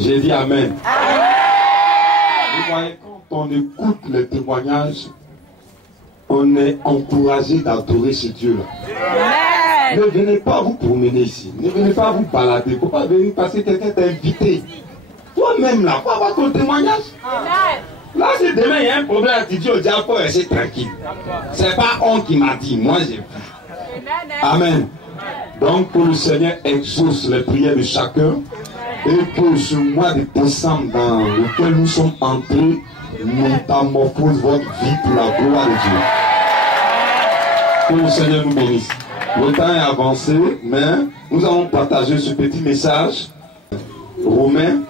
J'ai dit Amen. Vous voyez, quand on écoute les témoignages, on est encouragé d'adorer ce Dieu-là. Ne venez pas vous promener ici. Ne venez pas vous balader. Il ne faut pas venir parce que quelqu'un t'a invité. Toi-même là, faut avoir ton témoignage. Là, si demain il y a un problème, tu dis au diable, faut rester tranquille. C'est pas on qui m'a dit, moi j'ai vu. Amen. Donc, que le Seigneur exauce les prières de chacun et que ce mois de décembre dans lequel nous sommes entrés métamorphose votre vie pour la gloire de Dieu. Que le Seigneur nous bénisse. Le temps est avancé, mais nous allons partager ce petit message. Romains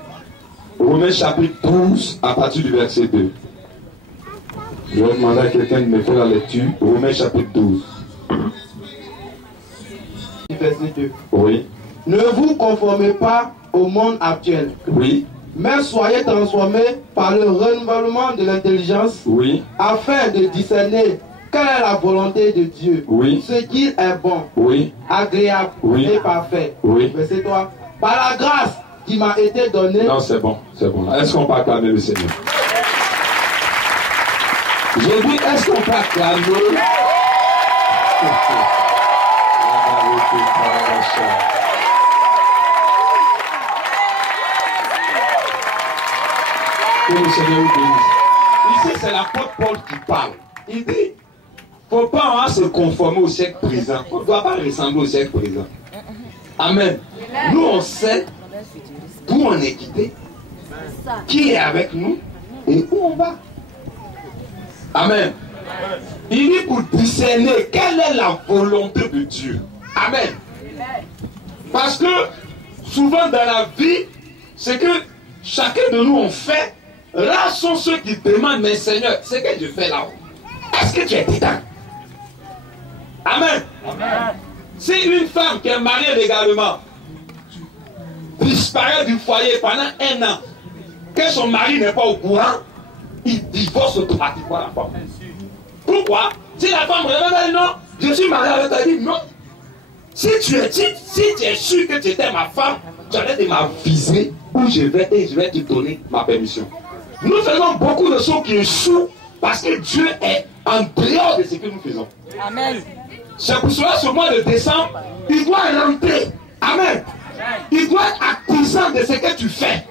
chapitre 12 à partir du verset 2. Je vais demander à quelqu'un de me faire la lecture. Romains chapitre 12. Verset 2. Oui. Ne vous conformez pas au monde actuel. Oui. Mais soyez transformés par le renouvellement de l'intelligence. Oui. Afin de discerner quelle est la volonté de Dieu. Oui. Ce qui est bon. Oui. Agréable. Oui. Et parfait. Oui. Verset 3. Par la grâce qui m'a été donnée. Non, c'est bon. C'est bon. Est-ce qu'on peut acclamer le Seigneur? J'ai dit, est-ce qu'on peut acclamer? Que le Seigneur vous bénisse. Ici, c'est l'apôtre Paul qui parle. Il dit, il ne faut pas se conformer au siècle présent. On ne doit pas ressembler au siècle présent. Amen. Nous, on sait d'où on est quitté, qui est avec nous et où on va. Amen. Il dit pour discerner quelle est la volonté de Dieu. Amen. Parce que souvent dans la vie, c'est que chacun de nous on fait. Là sont ceux qui demandent, mais Seigneur, ce que je fais là-haut, est-ce que tu es dedans? Amen. Amen. Si une femme qui est mariée légalement disparaît du foyer pendant 1 an, que son mari n'est pas au courant, il divorce automatiquement la femme. Pourquoi? Si la femme révèle non, je suis marié avec elle, dit non. Si tu es sûr que tu étais ma femme, tu allais de m'aviser où je vais et je vais te donner ma permission. Nous faisons beaucoup de choses qui échouent parce que Dieu est en dehors de ce que nous faisons. Amen. C'est pour cela, ce mois de décembre, il doit rentrer. Amen. Il doit être acquisant de ce que tu fais.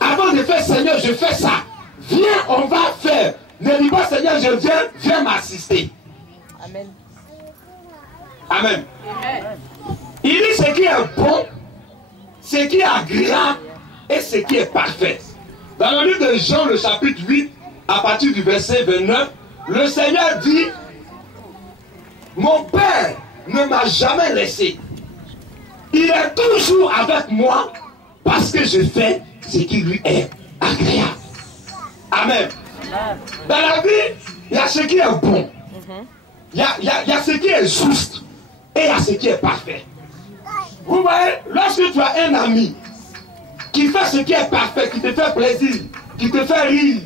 Avant de faire, Seigneur, je fais ça. Viens, on va faire. Ne dis pas, Seigneur, je viens m'assister. Amen. Amen. Amen. Il dit ce qui est bon, ce qui est agréable et ce qui est parfait. Dans le livre de Jean, le chapitre 8, à partir du verset 29, le Seigneur dit, mon Père ne m'a jamais laissé. Il est toujours avec moi parce que je fais ce qui lui est agréable. Amen. Dans la vie, il y a ce qui est bon. Il y a ce qui est juste. Et il y a ce qui est parfait. Vous voyez, lorsque tu as un ami qui fait ce qui est parfait, qui te fait plaisir, qui te fait rire,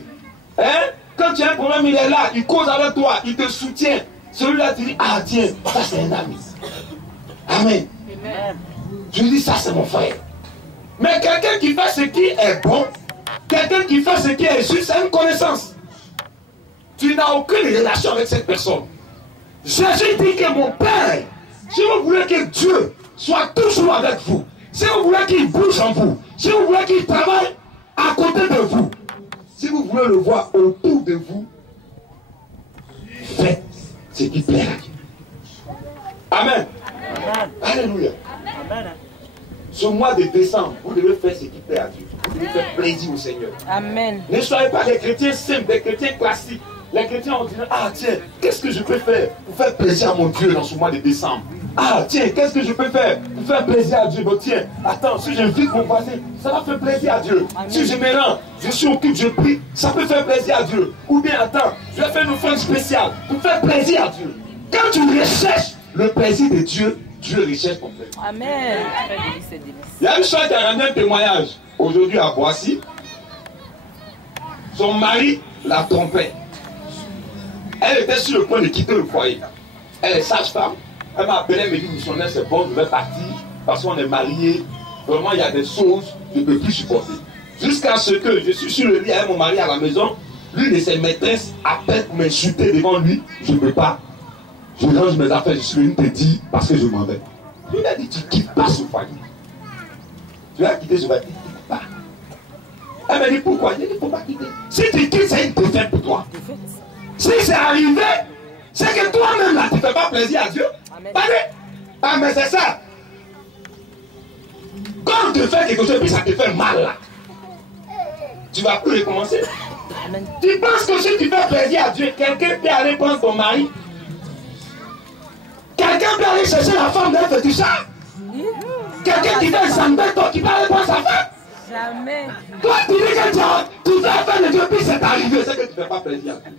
hein? Quand tu as un problème, il est là, il cause avec toi, il te soutient. Celui-là te dit, ah tiens, ça c'est un ami. Amen. Amen. Je lui dis, ça c'est mon frère. Mais quelqu'un qui fait ce qui est bon, quelqu'un qui fait ce qui est juste, c'est une connaissance. Tu n'as aucune relation avec cette personne. Jésus dit que mon Père, si vous voulez que Dieu soit toujours avec vous, si vous voulez qu'il bouge en vous, si vous voulez qu'il travaille à côté de vous, si vous voulez le voir autour de vous, faites ce qui plaît à Dieu. Amen. Amen. Alléluia. Amen. Ce mois de décembre, vous devez faire ce qui plaît à Dieu. Vous devez faire plaisir au Seigneur. Amen. Ne soyez pas des chrétiens simples, des chrétiens classiques. Les chrétiens ont dit, ah tiens, qu'est-ce que je peux faire pour faire plaisir à mon Dieu dans ce mois de décembre? Ah, tiens, qu'est-ce que je peux faire pour faire plaisir à Dieu? Bon, tiens, attends, si j'invite mon voisin, ça va faire plaisir à Dieu. Amen. Si je me rends, je suis au culte, je prie, ça peut faire plaisir à Dieu. Ou bien, attends, je vais faire une offrande spéciale pour faire plaisir à Dieu. Quand tu recherches le plaisir de Dieu, Dieu recherche ton plaisir. Amen. Il y a une soeur qui a rendu un témoignage aujourd'hui à Boissy. Son mari la trompait. Elle était sur le point de quitter le foyer. Elle est sage-femme. Elle m'a appelé, elle me dit, missionnaire, c'est bon, je vais partir parce qu'on est mariés. Vraiment, il y a des choses que je ne peux plus supporter. Jusqu'à ce que je suis sur le lit avec mon mari à la maison, l'une de ses maîtresses appelle pour m'insulter devant lui. Je ne peux pas. Je range mes affaires, je suis venu te dire parce que je m'en vais. Lui il a dit, tu ne quittes pas ce foyer. Tu vas quitter ce foyer, tu ne quittes pas. Elle m'a dit, pourquoi? Il dit, il ne faut pas quitter. Si tu quittes, c'est une défaite pour toi. Si c'est arrivé, c'est que toi-même là, tu ne fais pas plaisir à Dieu. Ah, mais c'est ça. Quand on te fait quelque chose, puis ça te fait mal là, tu ne vas plus recommencer. Tu penses que si tu fais plaisir à Dieu, quelqu'un peut aller prendre ton mari? Quelqu'un peut aller chercher la femme d'un féticheur? Quelqu'un qui fait Zambeto, qui peut aller prendre sa femme? Jamais. Toi, tu dis que tu fais faire le Dieu, puis c'est arrivé, c'est que tu ne fais pas plaisir à Dieu.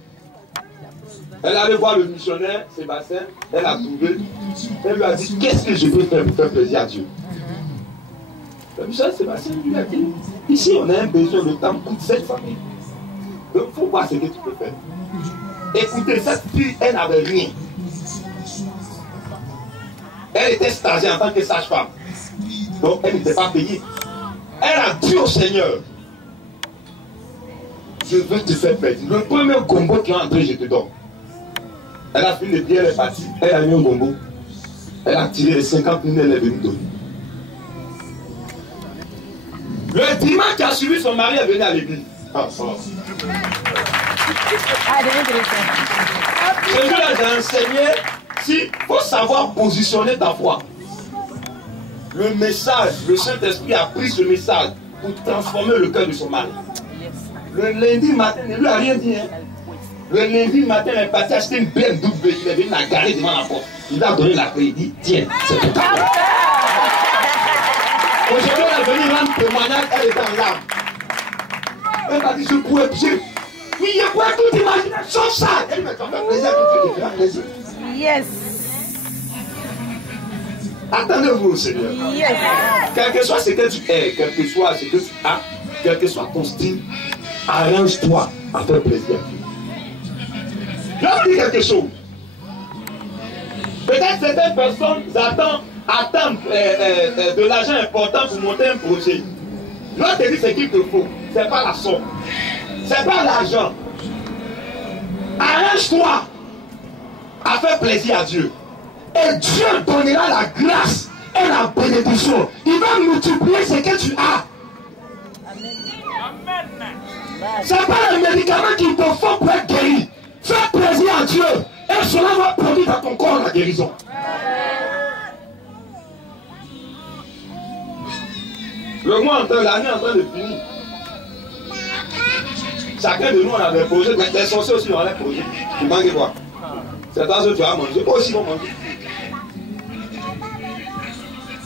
Elle allait voir le missionnaire Sébastien, elle a trouvé, elle lui a dit, qu'est-ce que je peux faire pour faire plaisir à Dieu? Le missionnaire Sébastien lui a dit, ici on a un besoin, le temps coûte cette famille. Donc il faut voir ce que tu peux faire. Écoutez, cette fille, elle n'avait rien. Elle était stagiaire en tant que sage-femme. Donc elle n'était pas payée. Elle a dit au Seigneur, je veux te faire plaisir. Le premier combo qui est entré, je te donne. Elle a fini de prier, elle est partie. Elle a mis un gombo. Elle a tiré les 50 000, elle est venue donner. Le dimanche qui a suivi, son mari est venu à l'église. Ce jour-là, j'ai enseigné s'il faut savoir positionner ta foi. Le message, le Saint-Esprit a pris ce message pour transformer le cœur de son mari. Le lundi matin, il ne lui a rien dit. Hein. Le lundi matin, elle est partie acheter une BMW. Il est venu la garer devant la porte. Il a donné la clé. Il dit, tiens, c'est pour toi. Aujourd'hui, elle est venue rendre témoignage. Elle est en larmes. Elle m'a dit, je pourrais pied. Oui, il pourrait tout imaginer. Sauf ça. Elle m'a dit, ça fait plaisir. Tu fais plaisir. Yes. Attendez-vous, Seigneur. Yes. Quel que soit ce que tu es, quel que soit ce que tu as, quel que soit ton style, arrange-toi à faire plaisir à Dieu. Je vais vous dire quelque chose. Peut-être certaines personnes attendent de l'argent important pour monter un projet. Je vais te dire ce qu'il te faut. Ce n'est pas la somme. Ce n'est pas l'argent. Arrange-toi à faire plaisir à Dieu. Et Dieu donnera la grâce et la bénédiction. Il va multiplier ce que tu as. Ce n'est pas le médicament qu'il te faut pour être guéri. Fais plaisir à Dieu et cela va produire dans ton corps la guérison. Le mois l'année en train de finir. Chacun de nous on avait posé, les sorciers aussi on avait posé. Tu manques quoi? C'est dans ce que tu as mangé. Moi aussi on manger.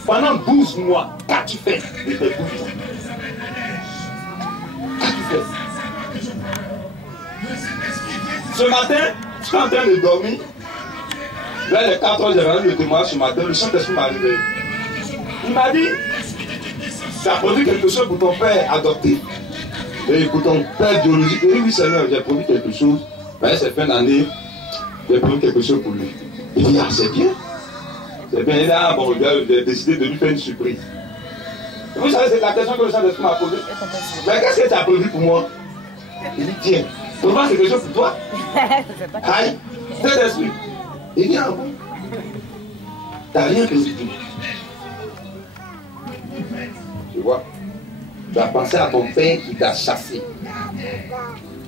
Pendant 12 mois, qu'as-tu fait de tes 12 mois? Qu'as-tu fait? Ce matin, je suis en train de dormir. Vers les 4 heures, j'ai rendu le témoignage ce matin. Le Saint-Esprit m'a réveillé. Il m'a dit, tu as produit quelque chose pour ton père adoptif et pour ton père biologique. Et oui, Seigneur, j'ai produit quelque chose. Mais cette fin d'année, j'ai produit quelque chose pour lui. Il dit, ah, c'est bien. C'est bien. Il a bon, j'ai décidé de lui faire une surprise. Et vous savez, c'est la question que le Saint-Esprit m'a posée. Mais qu'est-ce que tu as produit pour moi? Il dit, tiens. Tu vois quelque chose pour toi? Aïe, c'est l'esprit. Il dit, ah bon? T'as rien que du tout. Tu vois? Tu as pensé à ton père qui t'a chassé.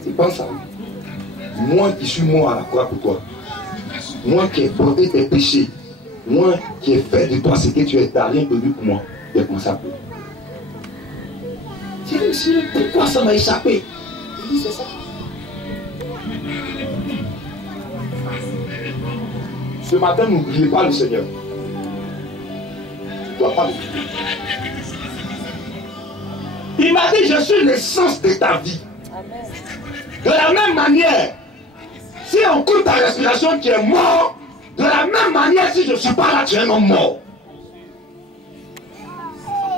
Tu penses à lui. Moi qui suis mort à la croix pour toi. Moi qui ai porté tes péchés. Moi qui ai fait de toi ce que tu es, t'as rien que lui pour moi. Tu as pensé à toi. Tu dis, pourquoi ça m'a échappé? Il dit, c'est ça. Ce matin, n'oubliez pas le Seigneur. dois pas le quitter. Il m'a dit, je suis l'essence de ta vie. Amen. De la même manière, si on coupe ta respiration, tu es mort. De la même manière, si je ne suis pas là, tu es un homme mort.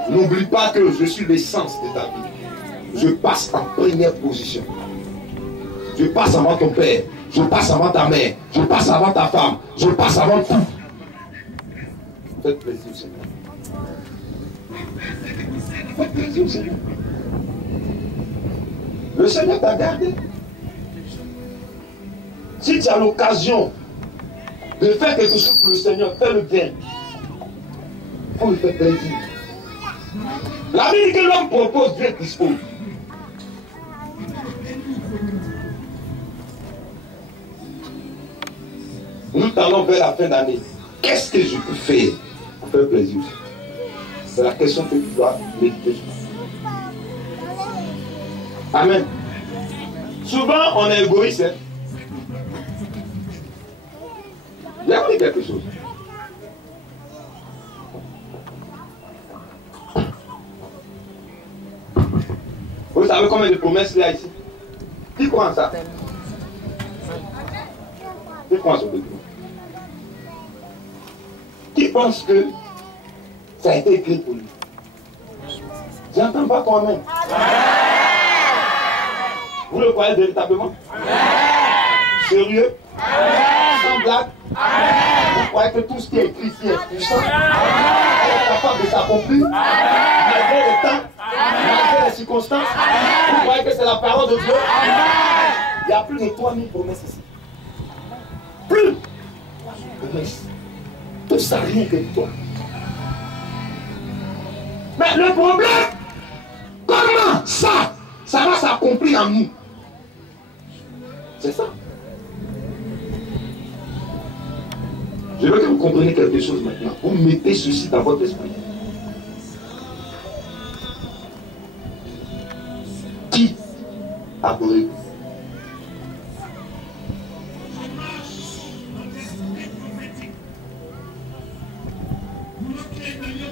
N'oublie pas que je suis l'essence de ta vie. Je passe en première position. Je passe avant ton père. Je passe avant ta mère. Je passe avant ta femme. Je passe avant tout. Faites plaisir au Seigneur. Faites plaisir au Seigneur. Le Seigneur t'a gardé. Si tu as l'occasion de faire quelque chose pour le Seigneur, fais-le bien. Il faut lui faire plaisir. La vie que l'homme propose, Dieu dispose. Nous allons vers la fin d'année. Qu'est-ce que je peux faire pour faire plaisir? C'est la question que tu dois méditer. Amen. Souvent, on est égoïste. Hein? Il y a quelque chose. Vous savez combien de promesses il y a ici? Qui croit en ça? Qui croit en ce document? Qui pense que ça a été écrit pour lui? J'entends pas quand même. Vous le croyez véritablement? Sérieux? Sans blague? Vous croyez que tout ce qui est écrit ici est puissant? Elle est capable de s'accomplir malgré le temps, malgré les circonstances? Vous croyez que c'est la parole de Dieu? Il y a plus de 3000 promesses ici. Plus de promesses. Tout ça rien que de toi. Mais le problème, comment ça va s'accomplir en nous? C'est ça. Je veux que vous compreniez quelque chose maintenant. Vous mettez ceci dans votre esprit. Qui adorez-vous?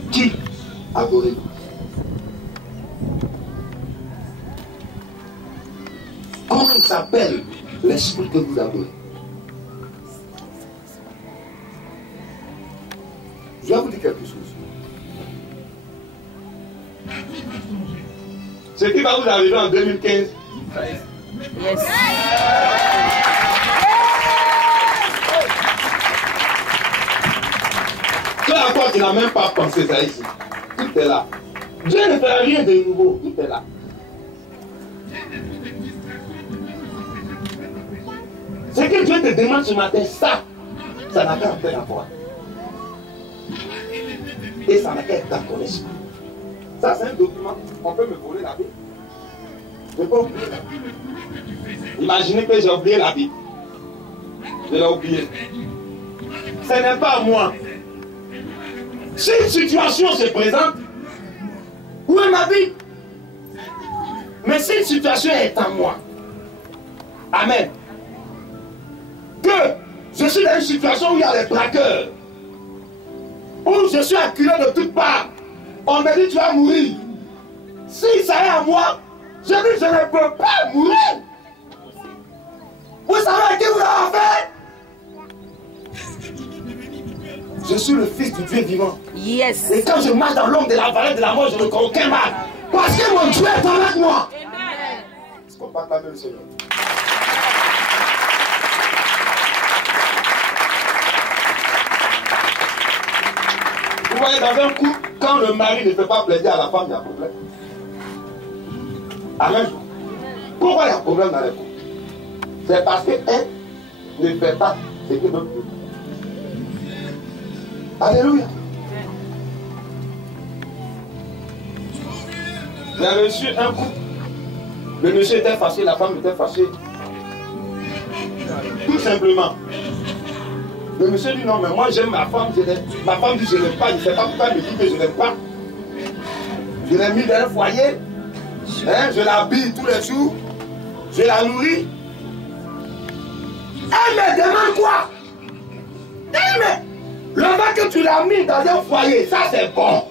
Qui adorez-vous? Comment il s'appelle l'esprit que vous adorez? Je vais vous dire quelque chose. Ce qui va vous arriver en 2015. Yes. Toi encore, tu n'as même pas pensé ça ici. Tout est là. Dieu ne fera rien de nouveau. Tout est là. Ce que Dieu te demande ce matin, ça n'a qu'à faire à toi. Et ça n'a qu'à être dans ton esprit. Ça, c'est un document. On peut me voler la Bible. Je peux oublier la Bible. Imaginez que j'ai oublié la Bible. Je l'ai oublié. Ce n'est pas à moi. Si une situation se présente, où est ma Bible? Mais si une situation est en moi, amen. Que je suis dans une situation où il y a des braqueurs, où je suis acculé de toutes parts, on me dit tu vas mourir. Si ça est à moi, je dis je ne peux pas mourir. Vous savez qui vous l'a fait? Je suis le fils du Dieu vivant. Yes. Et quand je marche dans l'ombre de la vallée de la mort, je ne connais aucun mal. Parce que mon Dieu est avec moi. Amen. Est-ce qu'on peut acclamer le Seigneur? Vous voyez, dans un couple, quand le mari ne fait pas plaisir à la femme, il y a un problème. Amen. Pourquoi il y a un problème dans les couples? C'est parce qu'elle ne fait pas ce que l'autre veut. Alléluia. J'ai reçu un couple. Le monsieur était fâché, la femme était fâchée. Tout simplement. Le monsieur dit non, mais moi j'aime ma femme. Ma femme dit je ne l'aime pas. Je ne sais pas pourquoi elle me dit que je ne l'aime pas. Je l'ai mis dans un foyer. Hein, je l'habille tous les jours. Je la nourris. Elle me demande quoi? Elle me... Le fait que tu l'as mis dans un foyer, ça c'est bon.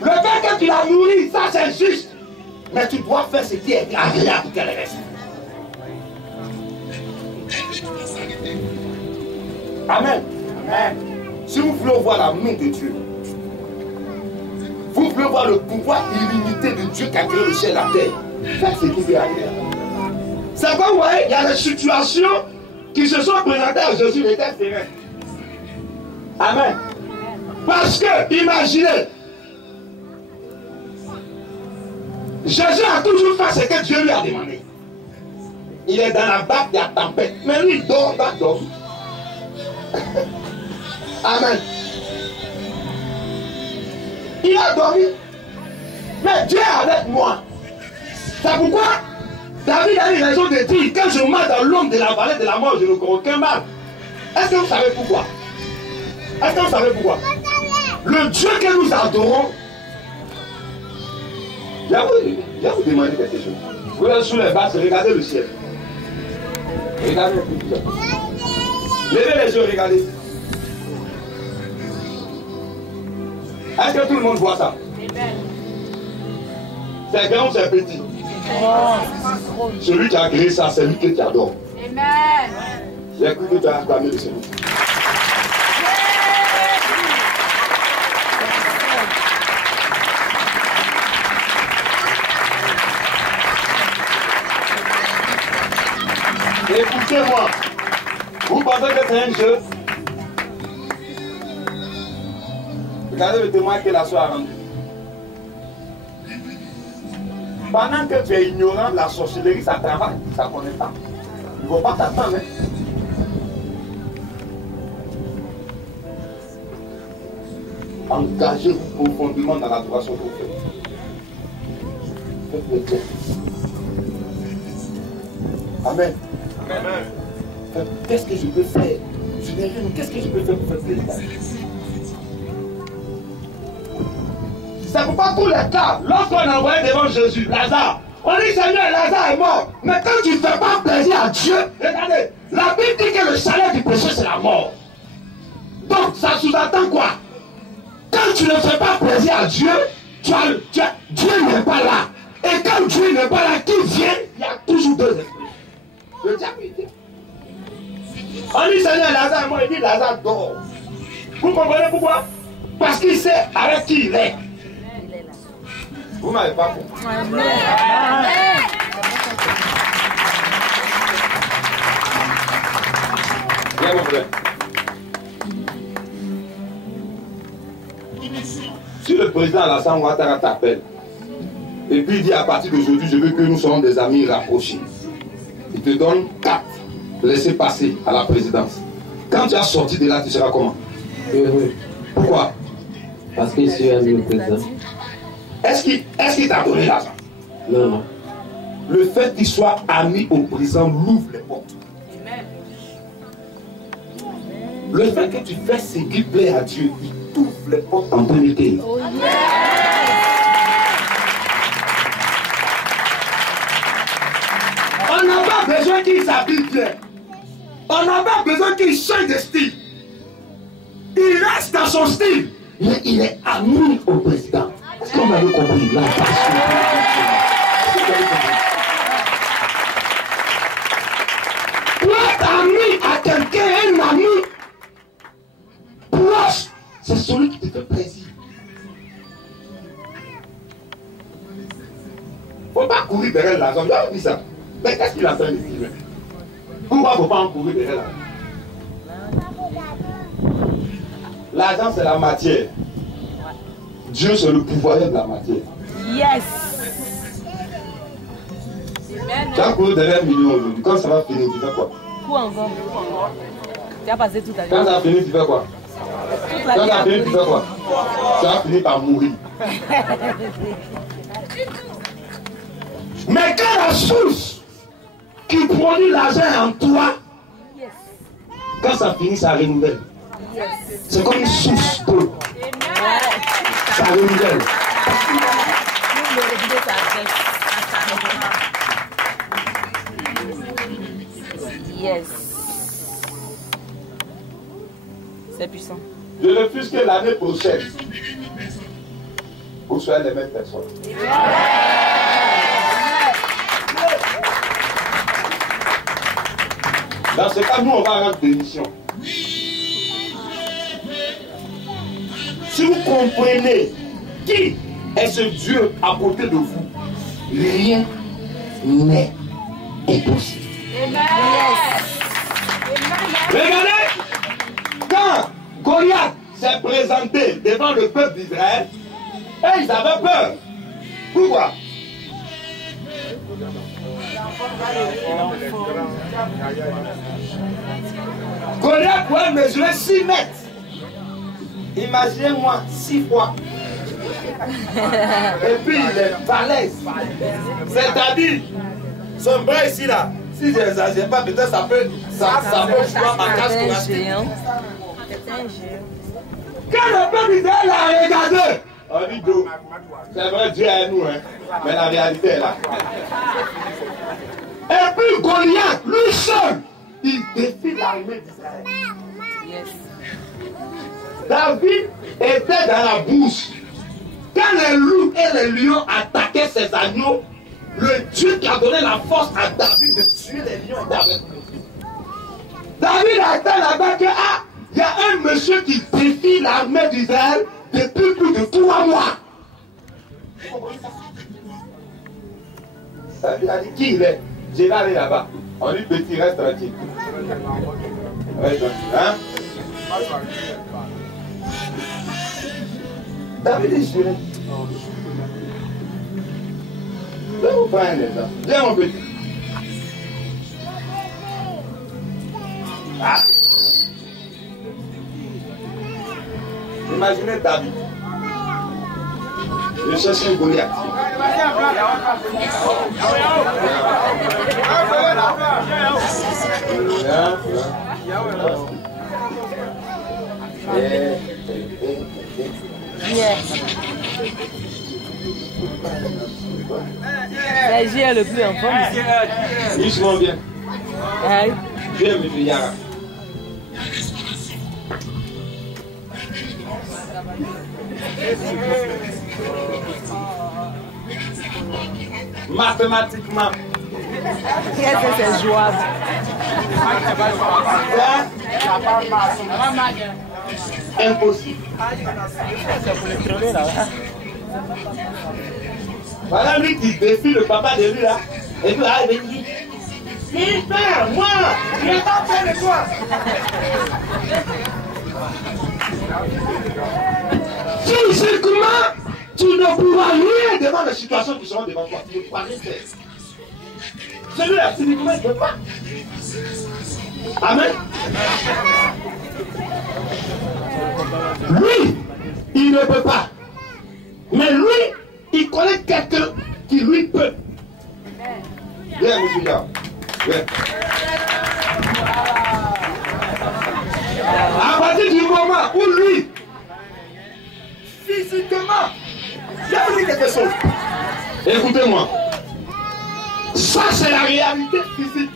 Le fait que tu l'as nourri, ça c'est juste. Mais tu dois faire ce qui est agréable pour qu'elle reste. Amen. Amen. Si vous voulez voir la main de Dieu, vous voulez voir le pouvoir illimité de Dieu qui a créé le ciel et la terre, faites ce qui est agréable. C'est comme vous voyez, il y a des situations qui se sont présentées à Jésus les terres terrestres. Amen. Parce que, imaginez, Jésus a toujours fait ce que Dieu lui a demandé. Il est dans la barque, il y a tempête. Mais lui, il dort, va dormir. Amen. Il a dormi. Mais Dieu est avec moi. C'est pourquoi David a eu raison de dire, quand je marche dans l'ombre de la vallée de la mort, je ne connais aucun mal. Est-ce que vous savez pourquoi? Est-ce que vous savez pourquoi? Le Dieu que nous adorons, je vais vous demander quelque chose. Vous êtes sous les basses, regardez le ciel. Regardez le ciel. Levez les yeux, regardez. Est-ce que tout le monde voit ça? C'est grand ou c'est petit? Celui qui a créé ça, c'est lui que tu adores. J'ai cru que tu as acclamé le Seigneur. Écoutez-moi. Vous pensez que c'est un jeu? Regardez le témoin que la soeur a rendu. Pendant que tu es ignorant de la sorcellerie, ça travaille, ça ne connaît pas. Il ne faut pas t'attendre. Hein? Engagez-vous profondément dans l'adoration que vous faites. Faites le bien. Amen. Amen. Qu'est-ce que je peux faire? Je n'ai rien. Qu'est-ce que je peux faire pour faire plaisir? C'est pourquoi tous les cas, lorsqu'on a envoyé devant Jésus, Lazare, on dit Seigneur, Lazare est mort. Mais quand tu ne fais pas plaisir à Dieu, regardez, la Bible dit que le salaire du péché c'est la mort. Donc ça sous-entend quoi? Quand tu ne fais pas plaisir à Dieu, Dieu n'est pas là. Et quand Dieu n'est pas là, qui vient? Il y a toujours deux esprits. Le diable il vient. On dit Seigneur, Lazare est mort, il dit Lazare dort. Vous comprenez pourquoi? Parce qu'il sait avec qui il est. Vous m'avez pas compris. Bien, mon frère. Si le président Alassane Ouattara t'appelle et puis il dit à partir d'aujourd'hui, je veux que nous soyons des amis rapprochés, il te donne 4 laissez passer à la présidence. Quand tu as sorti de là, tu seras comment? Heureux. Pourquoi? Parce que je suis ami au président. Est-ce qu'il t'a donné l'argent? Non, non. Le fait qu'il soit ami au président l'ouvre les portes. Le fait que tu fais ce qui plaît à Dieu, il t'ouvre les portes en vérité. Oh, yeah. On n'a pas besoin qu'il s'habille bien. On n'a pas besoin qu'il change de style. Il reste dans son style. Mais il est ami au président. Est-ce qu'on avait compris la passion? Pour être ami à quelqu'un, un ami proche, c'est celui qui te fait plaisir. Il ne faut pas courir derrière l'argent. J'ai dit ça. Mais qu'est-ce qu'il a fait de dire? Pourquoi il ne faut pas en courir derrière l'argent? L'argent, c'est la matière. Dieu, c'est le pouvoir de la matière. Yes. Tu as couru derrière 1 million aujourd'hui. Quand ça va finir, tu fais quoi? Où encore? Tu as passé toute la Quand ça va finir, tu fais quoi? Quand ça va finir, tu fais quoi? Tu vas finir par mourir. Mais quand la source qui produit l'argent en toi, quand ça finit, ça renouvelle. C'est comme une source d'eau. Ça renouvelle. Yes. C'est puissant. Je refuse que l'année prochaine, vous soyez les mêmes personnes. Dans ce cas, nous, on va rendre démission. Si vous comprenez qui est ce Dieu à côté de vous, rien n'est impossible. Regardez, quand Goliath s'est présenté devant le peuple d'Israël, et ils avaient peur. Pourquoi? Goliath pouvait mesurer 6 mètres. Imaginez-moi 6 fois. Et puis il est balèze. C'est-à-dire, son bras ici là, si je n'exagère pas, peut-être ça peut jouer ma case thoracique. Quand le peuple d'Israël a regardé, on dit d'eau. C'est vrai, Dieu est nous, hein. Mais la réalité est là. Et puis Goliath, lui seul, il défie l'armée d'Israël. David était dans la bourse. Quand les loups et les lions attaquaient ses agneaux, le Dieu qui a donné la force à David de tuer les lions était avec lui. David a été là-bas que, il y a un monsieur qui défie l'armée d'Israël depuis plus de 3 mois. David a dit qui il est? J'ai là allé là-bas. On dit petit, reste tranquille. Reste tranquille, hein? David est juré. Je vais vous faire un exemple. Viens mon petit. Imaginez David. Je cherche un Goliath. C'est J le plus en forme. Ils sont bien. Viens, M. Yara. Mathématiquement, Qu'est-ce que c'est jouable? impossible. Voilà lui qui défie le papa de lui là. Et puis là, il dit, il fait, moi, je n'ai pas fait de toi. Physiquement, tu ne pourras rien devant les situations qui seront devant toi. Tu ne pourras rien faire. Celui-là, physiquement, il ne peut pas. Amen. Lui, il ne peut pas. Mais lui, il connaît quelqu'un qui lui peut. Viens, M. Jean. Viens. À partir du moment où lui, physiquement, je vais vous dire quelque chose. Écoutez-moi. Ça, c'est la réalité physique.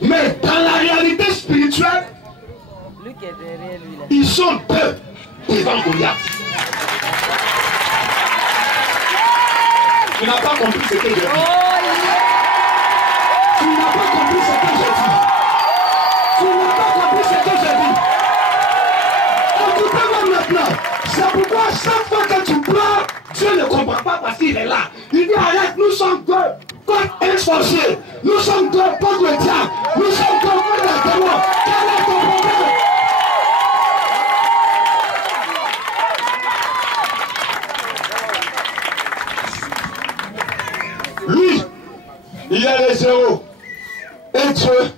Mais dans la réalité spirituelle, Lui qui est derrière lui là. ils sont deux devant Goliath. Tu n'as pas compris ce que j'ai dit. Tu n'as pas compris ce que j'ai dit. Tu n'as pas compris ce que j'ai dit. Écoutez-moi maintenant. C'est pourquoi chaque fois que tu pleures, Dieu ne comprend pas parce qu'il est là. Il dit arrête, nous sommes deux contre un sorcier. Nous sommes deux contre le diable. Nous sommes deux contre la démon. Quel est ton problème? Lui, il est le 0. Et Dieu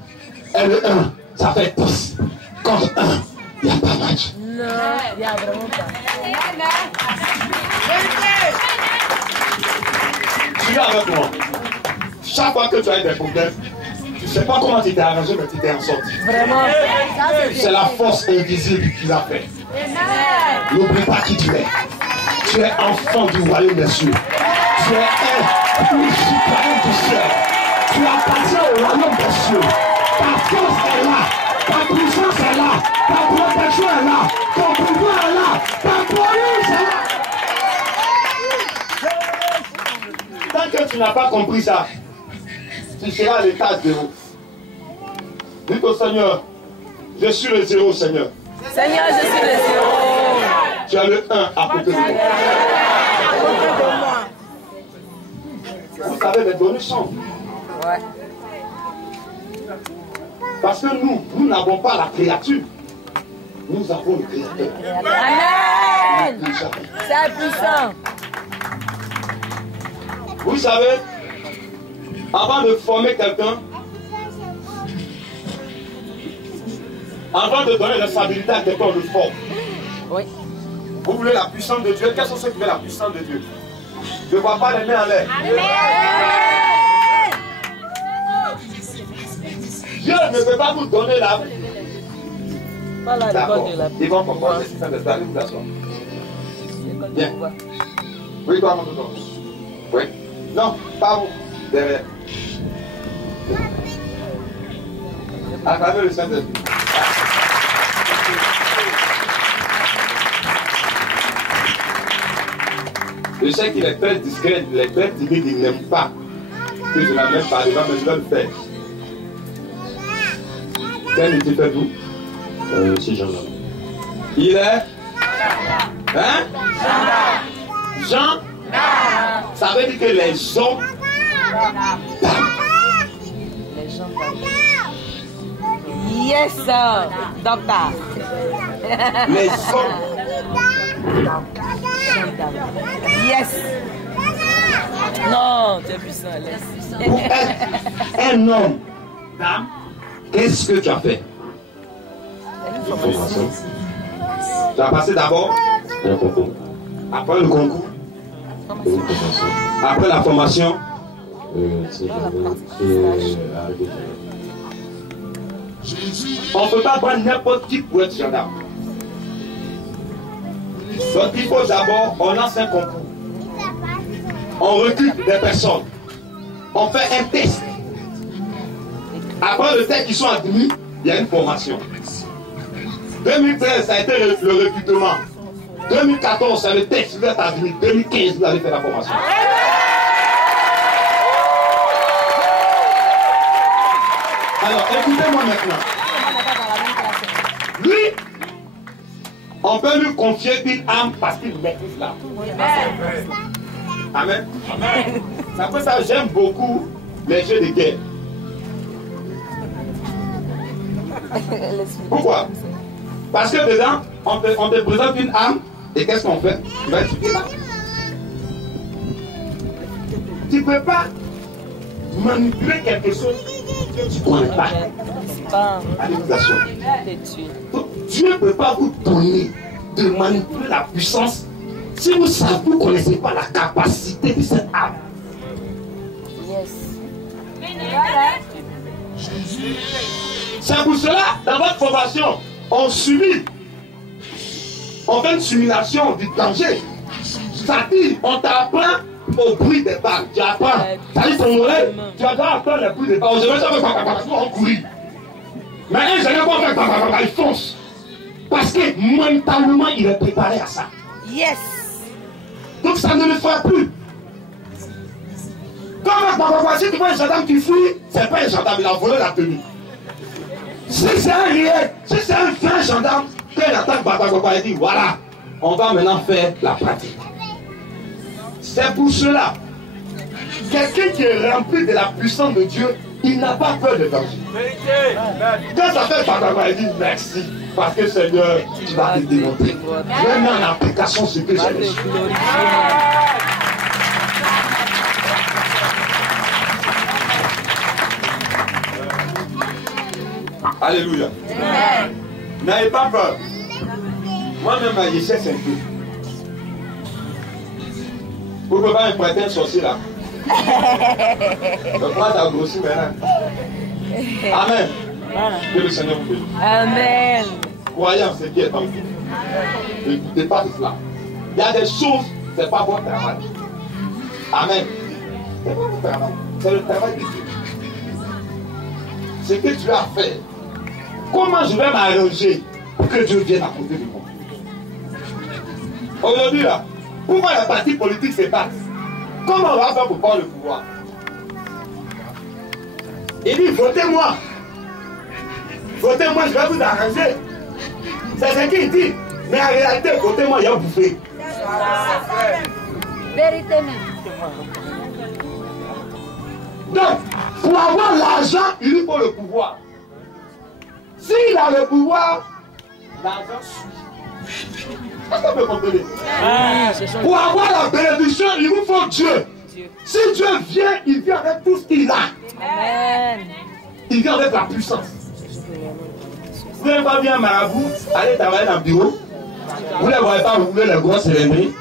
est le 1. Ça fait 10. Contre 1, il n'y a pas match. Non, il n'y a vraiment pas. Tu es avec moi. Chaque fois que tu as des problèmes, tu ne sais pas comment tu t'es arrangé, mais tu t'es en sorti. Vraiment. C'est la force invisible qui l'a fait. N'oublie pas qui tu es. Tu es enfant du royaume des cieux. Tu es un citoyen du ciel. Tu appartiens au royaume des cieux. Ta force est là. Ta puissance est là. Ta protection est là. Ton pouvoir est là. Ta police est là. Tant que tu n'as pas compris ça, tu seras à l'état zéro. Dites au Seigneur, je suis le zéro, Seigneur. Seigneur, je suis le zéro. Tu as le 1 à côté de moi. Vous savez, les données changent. Ouais. Parce que nous n'avons pas la créature. Nous avons le créateur. Amen. C'est puissant. Vous savez, avant de former quelqu'un, avant de donner la stabilité à quelqu'un, on le forme. Oui. Vous voulez la puissance de Dieu? Quels sont ceux qui veulent la puissance de Dieu? Je ne vois pas les mains en l'air. Dieu ne peut pas vous donner la... Pas la D'accord. récolte de la Ils vont comprendre le système de ça. Allez vous asseoir. Bien. Oui, toi, mon tonton. Oui. Non, pas vous. Derrière. À travers le Saint-Esprit. Je sais qu'il est très discret, il est très timide, il n'aime pas que je n'amène pas devant, mais je vais le faire. Quel métier faites-vous? C'est Jean-là. Il est? Hein? Jean? Ça veut dire que les hommes Les gens yes, sir. Docteur. les hommes Yes. Non, tu es puissant. Laisse. pour être un homme, dame, qu'est-ce que tu as fait? Formation. Tu as passé d'abord, Un concours. après le concours, Une formation. après la formation. C'est arrêté. On ne peut pas prendre n'importe qui pour être gendarme. Donc il faut d'abord, on lance un concours. On recrute des personnes. On fait un test. Après le test, ils sont admis, il y a une formation. 2013, ça a été le recrutement. 2014, c'est le test, vous êtes admis. 2015, vous allez faire la formation. Alors, écoutez-moi maintenant. Lui, on peut lui confier une âme parce qu'il maîtrise l'âme. Amen. C'est pour ça que j'aime beaucoup les jeux de guerre. Pourquoi? Parce que dedans, on te présente une âme et qu'est-ce qu'on fait? Tu vas étudier là. Tu ne peux pas manipuler quelque chose que tu ne connais pas. Allez, vous asseoir. Donc, Dieu ne peut pas vous donner de manipuler la puissance si vous savez, vous ne connaissez pas la capacité de cette âme. C'est pour cela, dans votre formation, on subit. On fait une simulation du danger. Ça dit, on t'apprend au bruit des balles. Tu apprends. Ça dit ton oreille, tu vas apprendre le bruit des balles. Aujourd'hui, ça fait on courir. Mais un ingénieur va faire il fonce. Parce que mentalement, il est préparé à ça. Yes. Donc ça ne le fera plus. Comme si tu vois un gendarme qui fuit, c'est pas un gendarme, il a volé la tenue. Si c'est un réel, si c'est un vrai gendarme, quand il attaque Batagopa, il dit voilà, on va maintenant faire la pratique. C'est pour cela, quelqu'un qui est rempli de la puissance de Dieu, il n'a pas peur de danger. Quand ça fait Batagopa, il dit merci, parce que Seigneur, tu vas te démontrer. Je vais mettre en application ce que j'ai reçu. Alléluia. N'ayez pas peur. Moi-même, ma richesse est un peu. Vous ne pouvez pas me prêter un sorcier là. Le bras a grossi maintenant. Amen. Que le Seigneur vous bénisse. Amen. Croyez en ce qui est en vous. N'écoutez pas de cela. Il y a des choses, ce n'est pas votre travail. Amen. Ce n'est pas votre travail. C'est le travail de Dieu. Ce que tu as fait, comment je vais m'arranger pour que Dieu vienne à côté de moi? Aujourd'hui, là, pourquoi les partis politiques se battent? Comment on va faire pour prendre le pouvoir? Il dit, votez-moi. Votez-moi, je vais vous arranger. C'est ce qu'il dit. Mais en réalité, votez-moi, il y a bouffé. Vérité même. Donc, pour avoir l'argent, il lui faut le pouvoir. S'il a le pouvoir, l'argent suit. Est-ce que vous comprenez? Pour avoir la bénédiction, il vous faut Dieu. Si Dieu vient, il vient avec tout ce qu'il a. Amen. Il vient avec la puissance. Vous n'avez pas bien marabout, allez travailler dans le bureau. Vous ne les voyez pas rouler les grosses cylindries.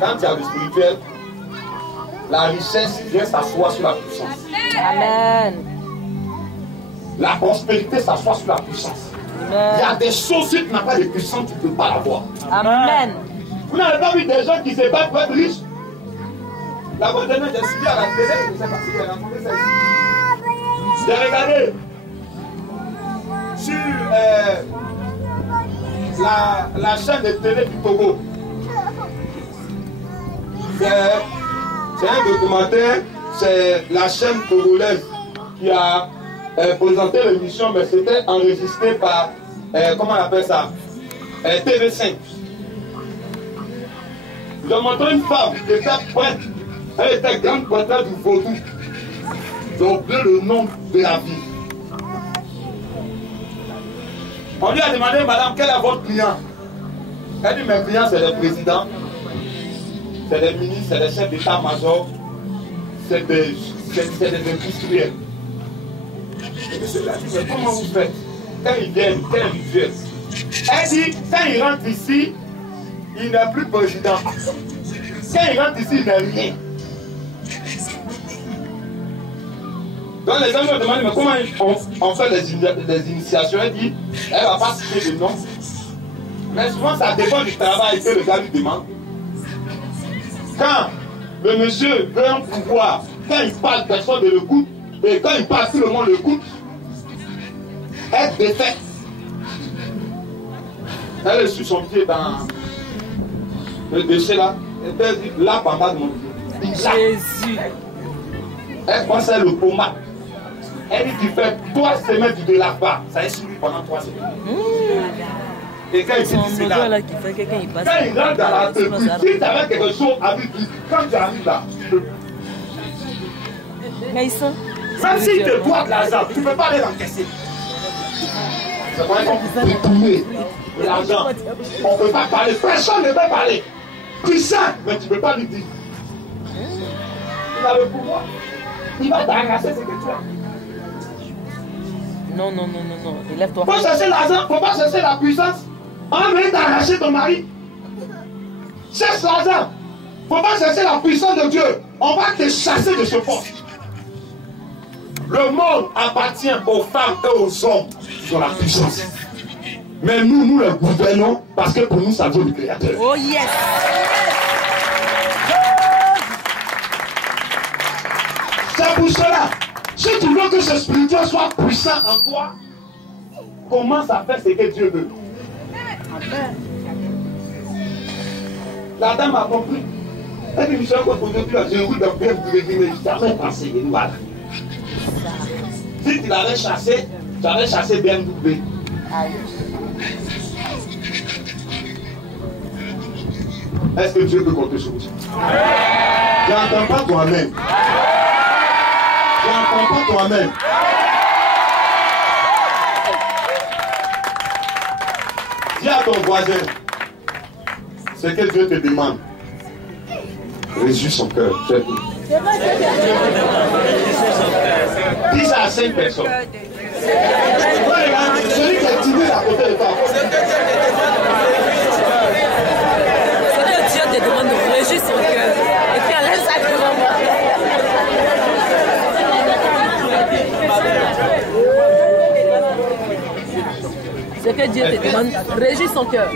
Quand il y a du spirituel, la richesse vient s'asseoir sur la puissance. Amen. La prospérité s'assoit sur la puissance. Il y a des choses, si tu n'as pas de puissance, tu ne peux pas l'avoir. Amen. Vous n'avez pas vu des gens qui se battent pour être riches? La bonne dernière, j'ai suivi à la télé, je ne sais pas si vous avez raconté ça ici. J'ai regardé sur la chaîne de télé du Togo. C'est un documentaire, c'est la chaîne togolaise qui a présenté l'émission, mais c'était enregistré par, comment on appelle ça, TV5. Ils ont montré une femme qui était prête, elle était grande prêtresse du vaudou. Ils ont oublié le nom de la vie. On lui a demandé, madame, quel est votre client? Elle dit, mes clients, c'est les présidents, c'est les ministres, c'est les chefs d'état-major, c'est des industriels. Et monsieur lui a dit, mais comment vous faites? Quand ils viennent, quel rituel? Elle dit, quand ils rentrent ici, il n'est plus président. Quand il rentre ici, il n'est rien. Donc les gens me demandent, mais comment on fait les initiations? Elle dit, elle ne va pas citer de nom. Mais souvent, ça dépend du travail que le gars lui demande. Quand le monsieur veut un pouvoir, quand il parle, personne ne l'écoute. Et quand il parle, tout le monde l'écoute. Elle défait. Elle est sur son pied dans le déchet là. Elle dit, là, en bas de mon pied. Jésus. Elle pense à le pommade. Elle dit, tu fais 3 semaines, tu ne te laves pas. Ça est suivi pendant 3 semaines. Et quand il dit, c'est là. Quand il rentre dans la tête, si tu avais quelque chose avec lui, quand tu arrives là, tu peux. Mais ils sont. Même s'il te doit de l'argent, tu ne peux pas aller l'encaisser. C'est pour ça qu'on peut détourner de l'argent. On ne peut pas parler. Personne ne peut parler. Tu sais, mais tu ne peux pas lui dire. Il a le pouvoir. Il va t'arracher ce que tu as. Non, non, non, non, non. Élève-toi. Il faut chercher l'argent, il ne faut pas chercher la puissance. On va venir t'arracher ton mari. Cherche l'argent. Il ne faut pas chercher la puissance de Dieu. On va te chasser de ce poste. Le monde appartient aux femmes et aux hommes qui ont la puissance. Mais nous le gouvernons parce que pour nous, ça vient du Créateur. Oh yes! C'est pour cela, si tu veux que ce spirituel soit puissant en toi, commence à faire ce que Dieu veut. La dame a compris. Elle dit, Michel, aujourd'hui, j'ai eu de bien vous mais jamais passé. Voilà. Si tu l'avais chassé, tu avais chassé BMW. Est-ce que Dieu peut compter sur vous? Tu n'entends pas toi-même. Tu n'entends pas toi-même. Dis à ton voisin ce que Dieu te demande. Réjouis son cœur. C'est tout. Dis ça à 5 personnes. Regarde, celui qui est timide à côté de toi. Ce que Dieu te demande de réjouir son cœur. Et puis enlève ça devant moi. Ce que Dieu te demande, réjouis son cœur.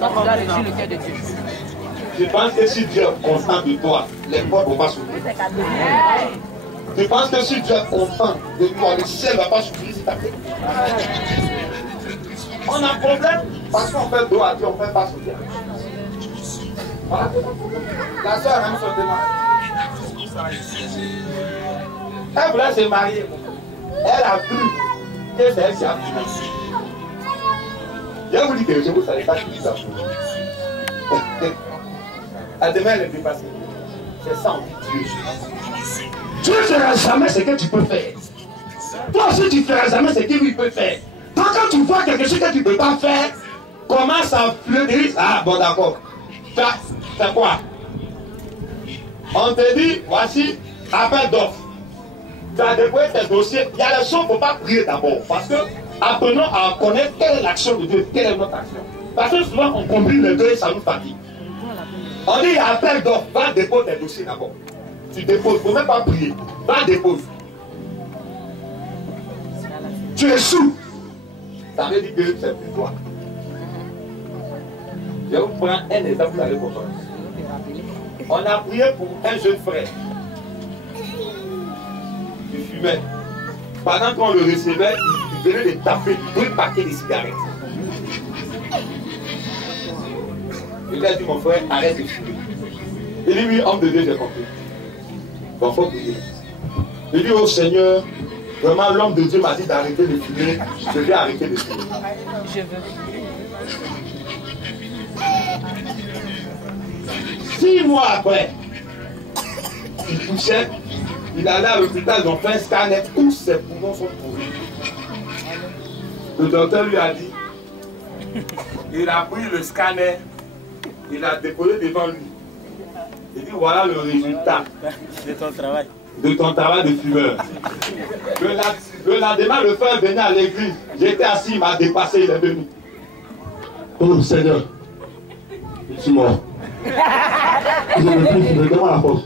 Donc tu dois réjouir le cœur de Dieu. Je pense que si Dieu est content de toi, les portes ne vont pas s'ouvrir. Je pense que si Dieu est content de toi, le ciel ne va pas s'ouvrir. aussi taper. On a un problème parce qu'on fait dos à Dieu, on ne fait pas soutien. Voilà. La soeur a même son témoin. Elle voulait se marier. Elle a cru que c'est elle qui a pris. Je vous dis que je vous savez pas qui ça. À demain, elle est dépassée. C'est ça, on dit Dieu. Tu ne feras jamais ce que tu peux faire. Toi aussi, tu ne feras jamais ce que lui peut faire. Donc, quand tu vois quelque chose que tu ne peux pas faire, commence à fleurir. Ah, bon, d'accord. C'est quoi? On te dit, voici, appel d'offres. Tu as déposé tes dossiers. Il y a des choses, il ne faut pas prier d'abord. Parce que, apprenons à connaître quelle est l'action de Dieu, quelle est notre action. Parce que souvent, on combine les deux et ça nous fatigue. On dit, il y a appel d'offres. Va déposer tes dossiers d'abord. Tu déposes, il ne faut même pas prier. Va déposer. Tu es sous. Ça veut dire que c'est pour toi. Je vous prends un exemple, vous allez comprendre. On a prié pour un jeune frère. Il fumait. Pendant qu'on le recevait, il venait de taper 2 paquets de cigarettes. Il lui a dit, mon frère, arrête de fumer. Il dit, oui, homme de Dieu, j'ai compris. Bon, il faut prier. Il dit, oh Seigneur, vraiment, l'homme de Dieu m'a dit d'arrêter de fumer. Je vais arrêter de fumer. Je veux. 6 mois après, il touchait, il allait à l'hôpital, ils ont fait un scanner, tous ses poumons sont pourris. Le docteur lui a dit, il a pris le scanner, il a déposé devant lui. Il dit, voilà le résultat de ton travail. De ton travail de fumeur. Le lendemain, le frère venait à l'église. J'étais assis, il m'a dépassé, il est venu. Oh Seigneur, je suis mort. Je ne veux plus fumer, donne-moi la force.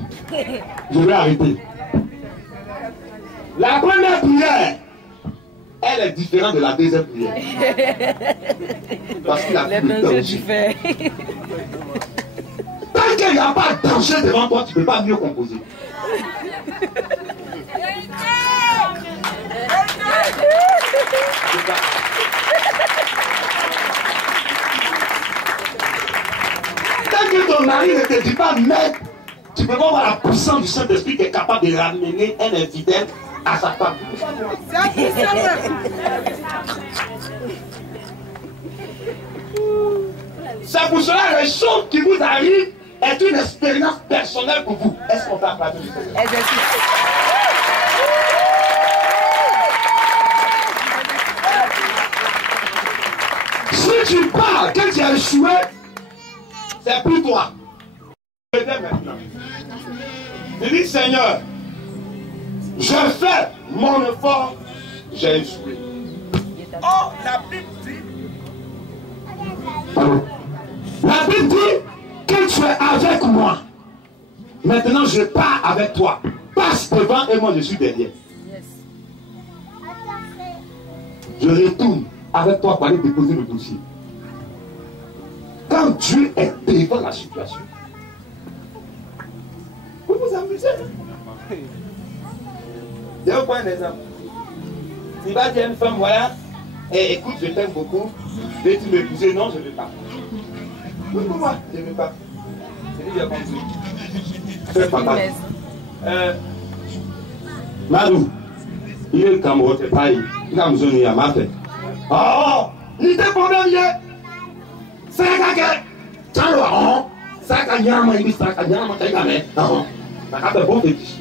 Je vais arrêter. La première prière, elle est différente de la deuxième prière. Parce qu'il a Les plus le temps. dangers du fer. Tant qu'il n'y a pas de danger devant toi, tu ne peux pas mieux composer. Tant que ton mari ne te dit pas, mais tu peux pas voir la puissance du Saint-Esprit qui est capable de ramener un infidèle à sa femme. C'est pour cela que les choses qui vous arrivent est une expérience personnelle pour vous. Est-ce qu'on peut applaudir le Seigneur? Si tu parles que tu as échoué, c'est pour toi. Maintenant. Je dis, Seigneur, je fais mon effort, j'ai échoué. Oh, la Bible dit. La Bible dit que tu es avec moi. Maintenant, je pars avec toi. Passe devant et moi, je suis derrière. Je retourne avec toi pour aller déposer le dossier. Quand Dieu est devant la situation, vous vous amusez. Je vais vous prendre un exemple. Tu vas dire à une femme, voilà, et écoute, je t'aime beaucoup. Veux-tu m'épouser? Non, je ne veux pas. Oui, pourquoi? Je ne veux pas. C'est lui qui a compris. C'est papa. Madou, il est le Cameroun, c'est pas il. Il a besoin de y amater. Oh, il te problème, c'est la guerre. Tiens, le rond. Ça, quand il y a un moment, il dit ça, quand il y a un moment, il y a un moment. Ça a fait bon fétiche.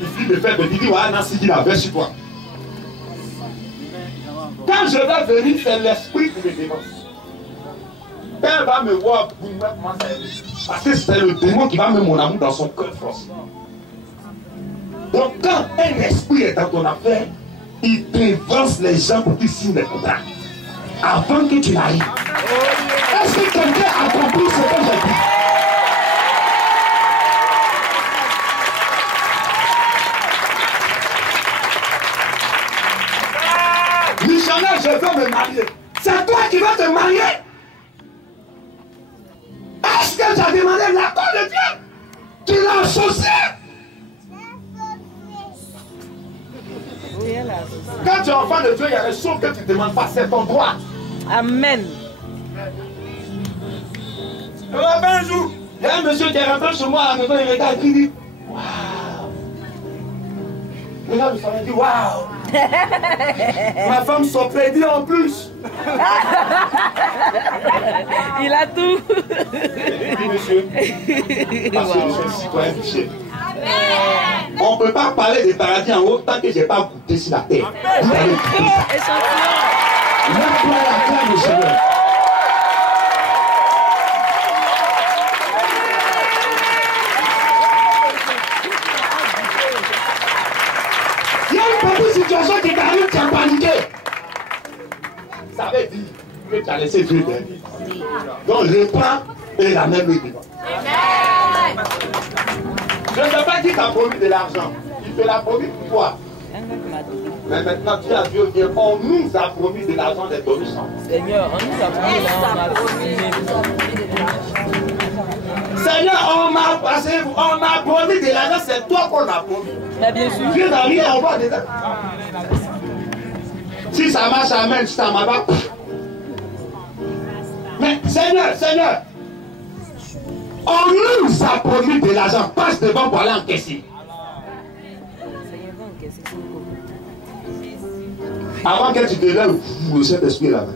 Il finit de faire de dire, ouais, Nancy, il avait sur toi. Quand je vais venir, c'est l'esprit qui me dénonce. Quand elle va me voir, comment ça est. Parce que c'est le démon qui va mettre mon amour dans son cœur force. Donc, quand un esprit est dans ton affaire, il dévance les gens pour qu'ils signent des contrats. Avant que tu n'arrives. Est-ce que quelqu'un a compris ce que j'ai dit? Missionnaire, je veux me marier. C'est toi qui vas te marier. Est-ce que tu as demandé l'accord de Dieu? Tu l'as associé. Quand tu es enfant devant de Dieu, il y a des choses que tu ne demandes pas, c'est ton droit. Amen. Je me rappelle un jour, il y a un monsieur qui est rentré chez moi à la maison, il regarde, il dit waouh. Regarde, le salon, il dit waouh. Ma femme s'opère, dit en plus. Il a tout. Oui, monsieur. Parce que je suis citoyen du ciel. On ne peut pas parler des paradis en haut tant que je n'ai pas goûté sur la terre. Vous allez goûter ça. Échantillon. Lève-toi la clame au Seigneur. Il y a une petite situation qui t'arrive, tu as paniqué. Ça veut dire que tu as laissé Dieu derrière. Donc reprends et la même devant. Je ne sais pas qui t'a promis de l'argent. Il te l'a promis pour toi. Mais maintenant tu as Dieu vient. On nous a promis de l'argent des données. Seigneur, on nous a promis Seigneur, on m'a promis de l'argent, c'est toi qu'on a promis. Mais bien sûr. Dieu n'a rien à voir dedans. Si ça marche, amen. Si ça marche pas. Mais Seigneur, on nous a promis de l'argent. Passe devant pour aller encaisser. Avant que tu te lèves, le Saint-Esprit là-bas.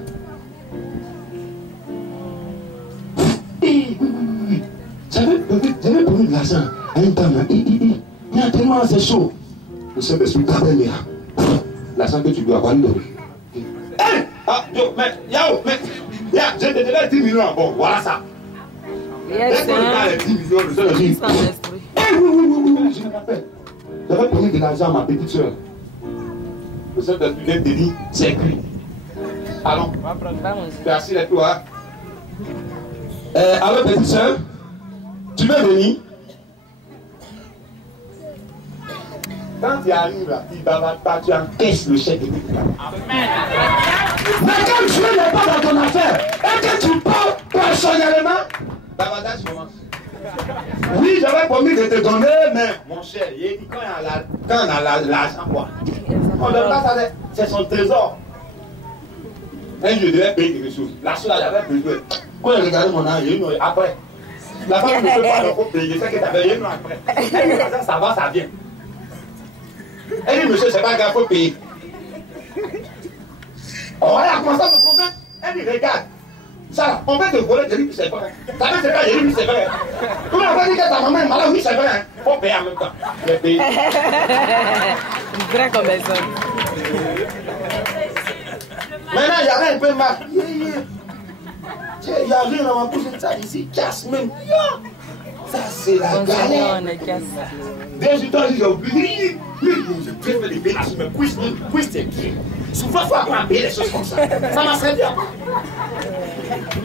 J'avais promis de l'argent à un temps. Il y a tellement c'est chaud. Le Saint-Esprit t'appelle là. L'argent que tu dois avoir, lui donner. Mais je te donne 10 millions. Bon, voilà ça. Yes, dès qu'on a les 10 millions, le Saint-Esprit. Oui, je me rappelle. J'avais promis de l'argent à ma petite soeur. Le Saint-Esprit vient te dire, c'est écrit. Allons. Tu es assis là, toi. Allô, petite soeur, tu veux venir? Quand tu arrives là, il ne va pas, tu encaisses le chèque. Amen. Mais quand Dieu n'est pas dans ton affaire, et que tu parles personnellement, davantage commence. Oui, j'avais promis de te donner, mais mon cher, il dit quand on a l'argent, quoi. On ne donne pas ça, c'est son trésor. Et je devais payer quelque chose. La chose, j'avais besoin. Quand j'ai regardé mon argent, j'ai eu une après. La femme ne peut pas encore payer, c'est que tu avais une après. Elle dit, ça va, ça vient. Elle dit, monsieur, c'est pas grave, il faut payer. Oh, elle a commencé à me convaincre. Elle dit, regarde, ça, on va te voler, je dis que c'est vrai. Ta mère, c'est vrai, je dis que c'est vrai. Comment on va dire que ta maman est malade, oui, c'est vrai. Il faut payer en même temps. Je vais payer. Une vraie conversion. Maintenant, il y avait un peu mal. Il y a rien dans ma bouche, ça ici, casse même. Ça, c'est la galère. Résultat, j'ai oublié. Je préfère les payer sur mes cuisses, c'est bien. Souvent, il faut apprendre à payer les choses comme ça. Ça m'a servi.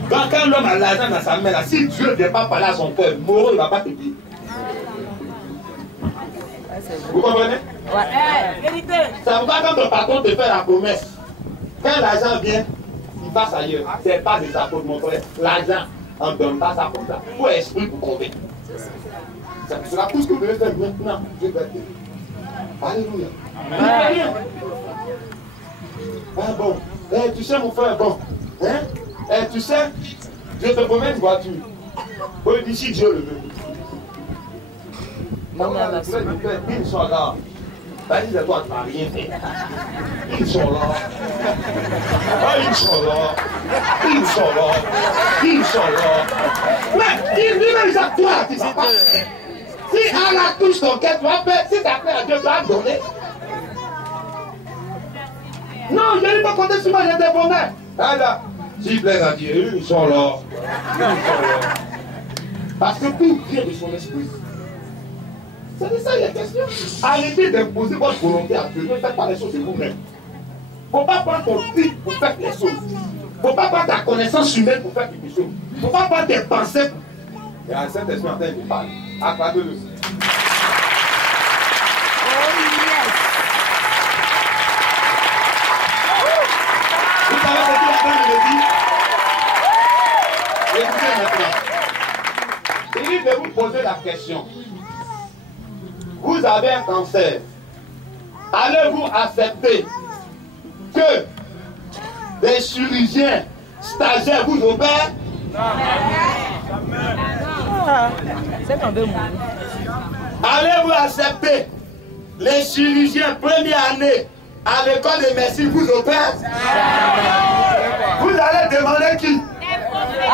Quand l'homme a l'argent dans sa main, là, si Dieu ne vient pas parler à son cœur, Moreau, il ne va pas te dire. Vous comprenez? Ouais. Ça va quand ton patron te fait la promesse. Quand l'argent vient, il passe ailleurs. Ce n'est pas de sa faute, mon frère. L'argent, on ne donne pas ça comme ça. Il faut esprit pour convaincre. C'est la pousse que vous devez faire maintenant. Dieu va te. Alléluia. Amen. Ah bon. Tu sais, mon frère, bon. Hein? Tu sais, je te promets une voiture. Oui, d'ici Dieu le veut. Ils sont là. Vas-y, de toi, tu n'as rien fait. Ils sont là. Ils sont là. Ils sont là. Ils sont là. Mais ils disent à toi, tu ne sais pas. Si Allah touche ton cœur, tu vas faire. Si tu as fait à Dieu, tu vas donner. Non, je n'ai pas compté sur moi, je te promets. Alors, s'il plaît à Dieu, ils sont là. Ils sont là. Parce que tout vient de son esprit. C'est de ça il y a question. Arrêtez d'imposer votre volonté à Dieu. Ne faites pas les choses de vous-même. Il ne faut pas prendre ton titre pour faire les choses. Il ne faut pas prendre ta connaissance humaine pour faire quelque chose. Il ne faut pas prendre tes pensées. Il y a un Saint-Esprit en train de parler. Acclamez-le. Vous savez ce qu'il est en train de me dire? Écoutez maintenant. Il dit de vous poser la question. Vous avez un cancer. Allez-vous accepter que les chirurgiens stagiaires vous opèrent? C'est quand même. Allez-vous accepter les chirurgiens première année à l'école de médecine vous opèrent? Vous allez demander qui?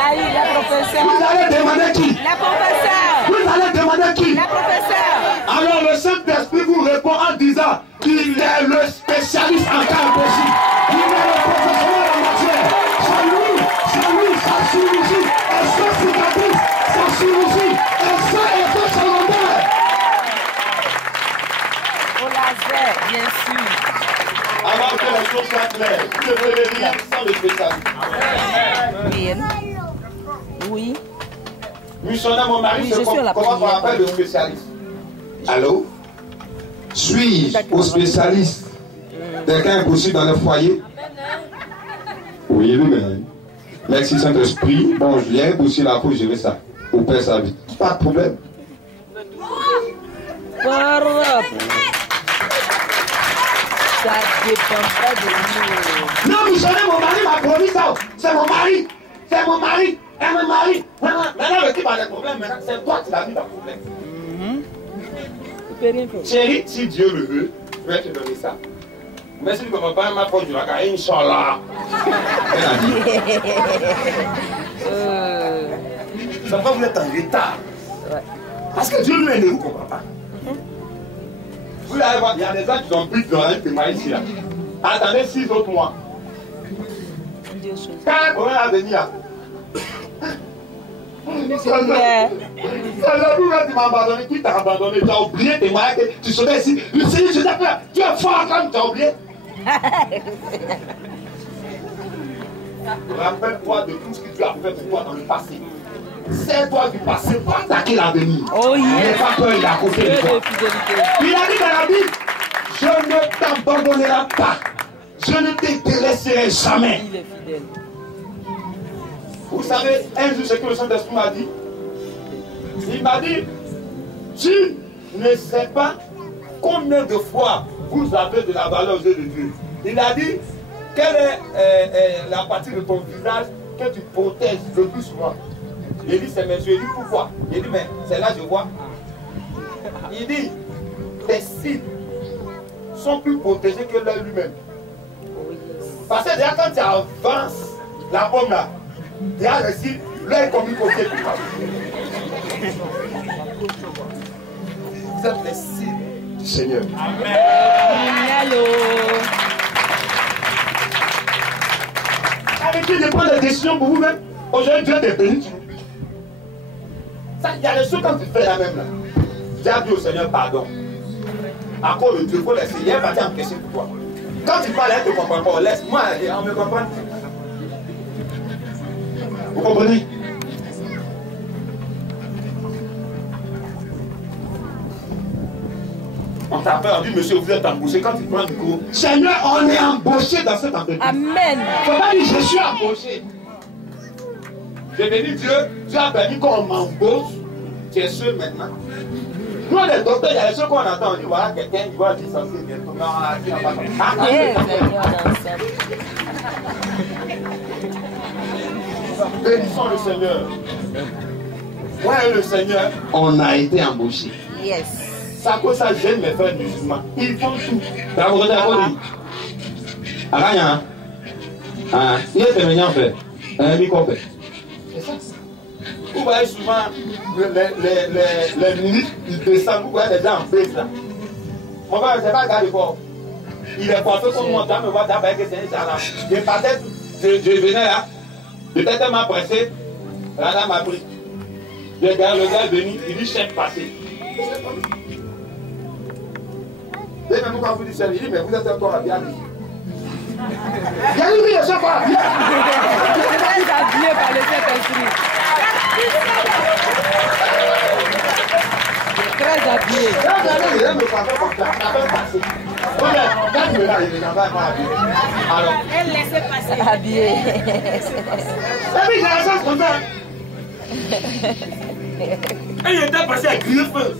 Aïe, les professeurs. Vous allez demander qui? Les professeurs. Vous allez demander qui? Les professeurs. Alors le Saint-Esprit vous répond en disant qu'il est le spécialiste en cas impossible. Il est le professionnel en matière. C'est lui, sa chirurgie, et sa cicatrice, sa chirurgie, et ça effet secondaire. Au laser, bien sûr. Avant que les choses soient claires, vous ne pouvez rien sans le spécialiste. Bien. Oui. Missionnaire, mon mari, Oui, c'est je suis à la comment on première. appelle le spécialiste? Allô? Suis-je au spécialiste des cas impossibles dans le foyer? Oui, lui-même. Merci Saint-Esprit. Bon, je viens aussi là pour gérer ça. Pour faire sa vie. Pas de problème. Ça dépend pas de nous. Non, missionnaire, mon mari m'a promis ça. C'est mon mari. C'est mon mari. Et mon mari. Maintenant, le type a des problèmes. Maintenant, c'est toi qui l'as mis dans le problème. Tu peux rien faire. Chérie, si Dieu le veut, je vais te donner ça. Mais si tu ne comprends pas ma faute, je vais gagner, Inch'Allah. Ça va, vous êtes en retard. Ouais. Parce que Dieu lui-même ne vous comprend pas. Vous allez voir, il y a des gens qui ont pris dans un témoin ici. Là. Attendez 6 autres mois. Dieu chose. Quand un problème va venir, c'est là où tu m'as abandonné. Qui t'a abandonné? Tu as oublié tes moyens que tu serais ici. Le Seigneur, je t'appelle. Tu es fort quand tu as oublié. Rappelle-toi de tout ce que tu as fait pour toi dans le passé. C'est toi du passé pour attaquer l'avenir. Oh N'aie yeah. pas peur, il a côté de Dieu toi. de fidélité. Il a dit dans la Bible, je ne t'abandonnerai pas. Je ne te délaisserai jamais. Il est fidèle. Vous savez, un jour, ce que le Saint-Esprit m'a dit, il m'a dit, tu ne sais pas combien de fois vous avez de la valeur aux yeux de Dieu. Il a dit, quelle est la partie de ton visage que tu protèges le plus souvent? Il dit, c'est mes yeux. Il dit, pourquoi? Il dit, mais c'est là que je vois. Il dit, tes cils sont plus protégés que l'œil lui-même. Parce que déjà quand tu avances la pomme là, déjà le cil, l'œil comme il côté. Vous êtes les cils du Seigneur. Allô. Arrêtez de prendre des décisions pour vous-même. Aujourd'hui, Dieu te bénit. Il y a des choses quand tu fais la même là. Dis dit au Seigneur pardon. À cause de Dieu, il faut laisser. Il y a un parti en question pour toi. Quand tu parles, elle ne te comprend pas. Laisse-moi, on me comprend. Vous comprenez? On t'appelle, on dit, monsieur, vous êtes embauché. Quand tu prends le micro, Seigneur, on est embauché dans cette entreprise. Amen. Il ne faut pas dire, je suis embauché. J'ai béni Dieu, Dieu a permis qu'on m'embauche. Tu es seul maintenant. Nous, les docteurs, il y a des choses qu'on entend. On dit, voilà, quelqu'un qui va licencier bientôt. Mais on a dit, on va pas. Bénissons le Seigneur. Ouais, le Seigneur, on a été embauché. Yes. Ça cause ça gêne mes frères musulmans. Ils font tout. T'as vous regardé à quoi? Aranya. Ah, il est terminé en fait. Un micro fait. C'est ça. Vous voyez souvent les ministres, ils descendent, vous voyez les gens en baisse là. Mon frère, c'est pas regarder quoi. Il est coiffé comme moi, tu me vois, tu as que c'est un charlatan. Je partais, je venais là, j'étais tellement pressé, la dame m'a pris. Le gars est venu, il dit chef passé. Et même quand vous dites chef, il dit mais vous êtes encore à bien. Il a dit oui, je sais pas. Il est habillé par le Saint-Esprit. Très habillé. Il aime le coiffeur comme ça, ça peut passer. Quand il me l'a, il ne va pas habillé. Alors, Elle laissait passer. Habillé. la vie, j'ai la chance comme ça. Et il était passé à crier feu.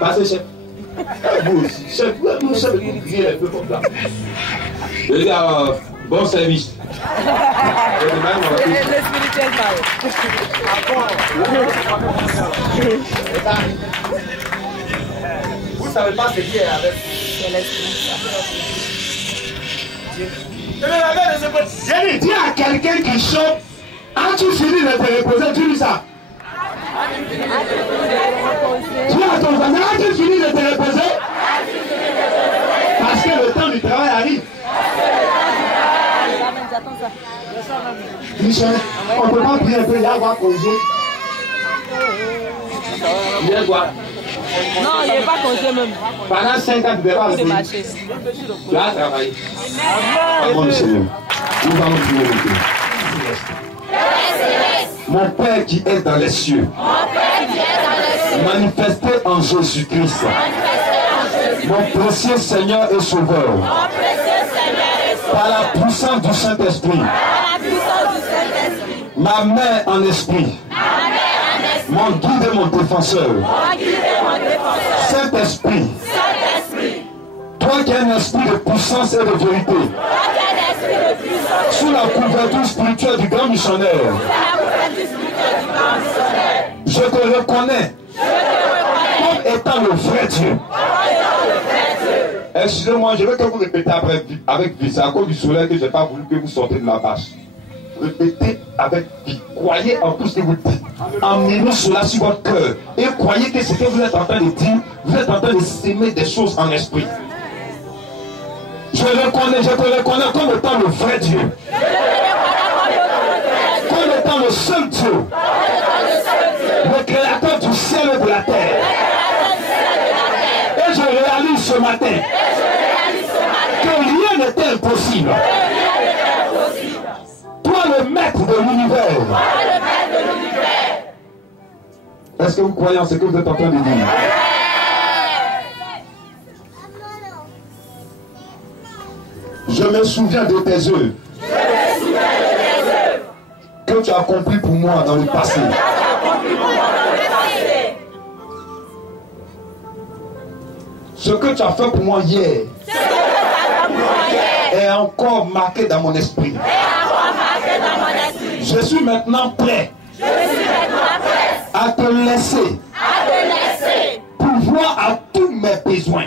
Passez, chef. Vous aussi. Vous savez que vous criez un peu comme ça. Je veux dire, bon service. Le spirituel parle. Vous ne savez pas ce qui est avec. J'ai dit à quelqu'un qui chante, as-tu fini de te reposer? Tu dis ça. Dis à ton voisin, as-tu fini de te reposer? Parce que le temps du travail arrive. Michel, on ne peut pas prier un peu, il y a quoi congé? Il y a quoi? Non, il n'est pas congé même. Pendant 5 ans, tu ne peux pas le marcher. Tu as travaillé. Bon, Seigneur, nous allons prier le Dieu. Mon Père qui est dans les cieux, manifesté en Jésus-Christ, mon précieux Seigneur et Sauveur, par la puissance du Saint-Esprit, ma main en esprit, mon guide et mon défenseur, Saint-Esprit, toi qui as un esprit de puissance et de vérité, sous la couverture spirituelle du grand missionnaire, je te reconnais comme étant le vrai Dieu. Excusez-moi, je veux que vous répétez après avec vie. C'est à cause du soleil que je n'ai pas voulu que vous sortez de la bâche. Répétez avec vie. Croyez en tout ce que vous dites. Emmenez cela sur votre cœur. Et croyez que ce que vous êtes en train de dire, vous êtes en train de s'aimer des choses en esprit. Je te reconnais comme étant le vrai Dieu. Comme étant le seul Dieu. Le créateur du ciel et de la terre. Et je réalise ce matin que rien n'était impossible. Toi le maître de l'univers. Est-ce que vous croyez en ce que vous êtes en train de dire? Je me souviens de tes œuvres que tu as accompli pour moi dans le passé. Ce que tu as fait pour moi hier est encore marqué dans mon esprit. Je suis maintenant prêt à te laisser pouvoir à tous mes besoins.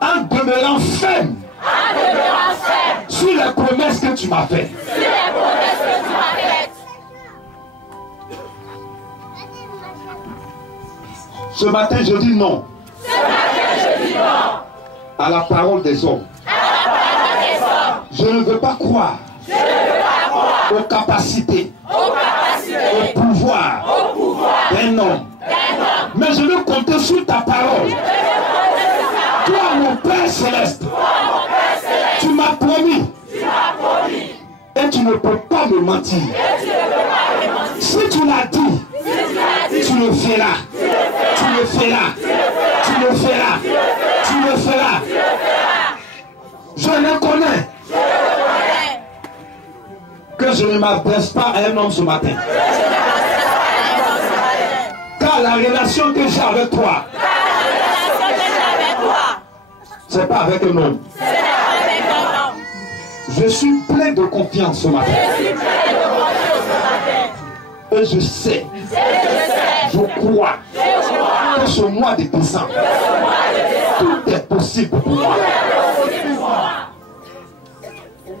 En demeurant ferme sur les promesses que tu m'as faites. Ce matin, je dis non. À la parole des hommes. Je ne veux pas croire aux capacités, au pouvoir d'un homme. Mais je veux compter sur ta parole. Toi, mon Père Céleste, tu m'as promis. Et tu ne peux pas me mentir. Si tu l'as dit, tu le feras. Tu le feras. Tu le feras. Tu le feras. Je reconnais que je ne m'adresse pas à un homme ce matin. Car la relation que j'ai avec toi, c'est pas avec un homme. Je suis plein de confiance ce matin. Et je sais, je crois que ce mois de décembre, tout est possible pour moi.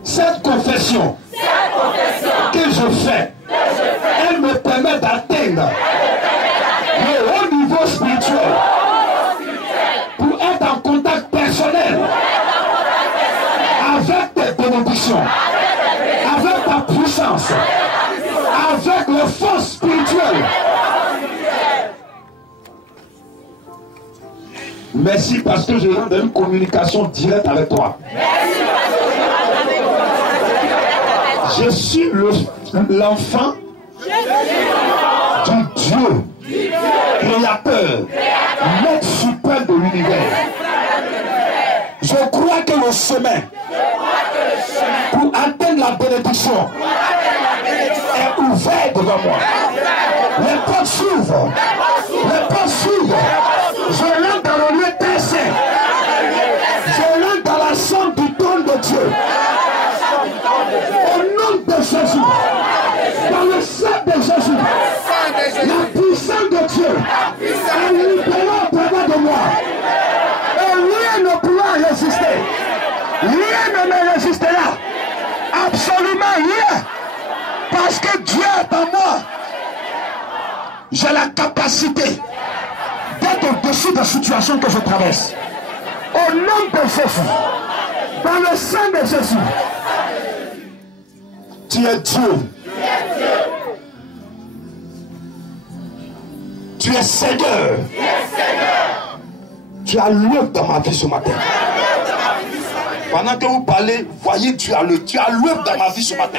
Cette confession que je fais, elle me permet d'atteindre le haut niveau spirituel pour être en contact personnel avec tes bénédictions, avec ta puissance, avec les forces spirituelles. Merci parce que je rentre dans une communication directe avec toi. Je suis l'enfant du Dieu, créateur, maître suprême de l'univers. Je crois que le chemin pour atteindre la bénédiction est ouvert devant moi. Les portes s'ouvrent. Les portes s'ouvrent. Dieu est en moi, j'ai la capacité d'être au-dessus des situations que je traverse. Au nom de Jésus, dans le sang de Jésus, tu es Dieu. Tu es Seigneur. Tu as l'œuvre dans ma vie ce matin. Pendant que vous parlez, voyez, tu as l'œuvre dans ma vie ce matin.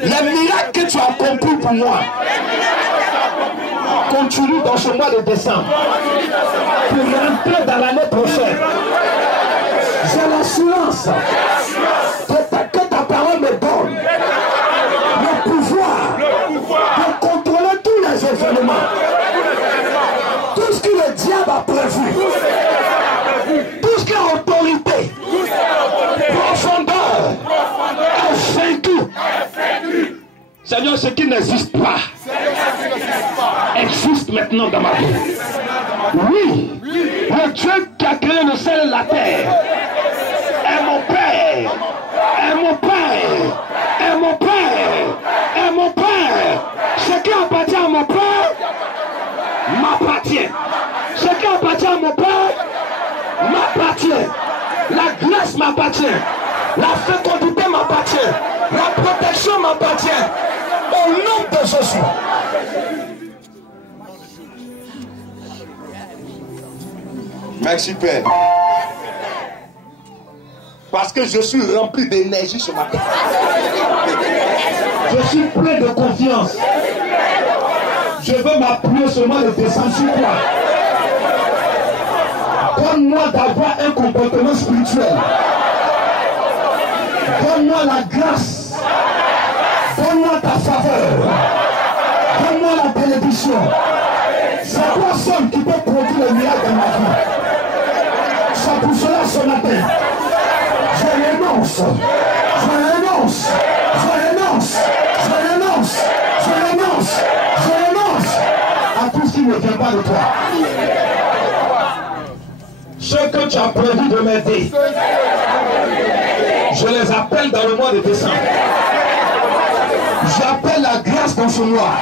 Les miracles que tu as accomplis pour moi continue dans ce mois de décembre pour rentrer dans l'année prochaine. J'ai l'assurance que ta parole me donne le pouvoir de contrôler tous les événements. Tout ce que le diable a prévu, tout ce qui est autorité, profondeur, est vaincu. Seigneur, ce qui n'existe pas existe maintenant dans ma vie. Oui, le Dieu qui a créé le ciel et la terre est mon Père, est mon Père, est mon Père, est mon Père. Ce qui appartient à mon Père m'appartient. Ce qui appartient à mon Père m'appartient. La grâce m'appartient. La fécondité m'appartient. La protection m'appartient. Au nom de Jésus. Merci Père. Parce que je suis rempli d'énergie ce matin. Je suis plein de confiance. Je veux m'appuyer sur moi de descendre sur toi. Donne-moi d'avoir un comportement spirituel. Donne-moi la grâce. Donne-moi ta faveur. Donne-moi la bénédiction. C'est toi seul qui peut produire le miracle dans ma vie. C'est pour cela ce matin, je renonce, je renonce, je renonce, je renonce, je renonce, je renonce à tout ce qui ne vient pas de toi. Ce que tu as prévu de m'aider, je les appelle dans le mois de décembre. J'appelle la grâce dans ce mois.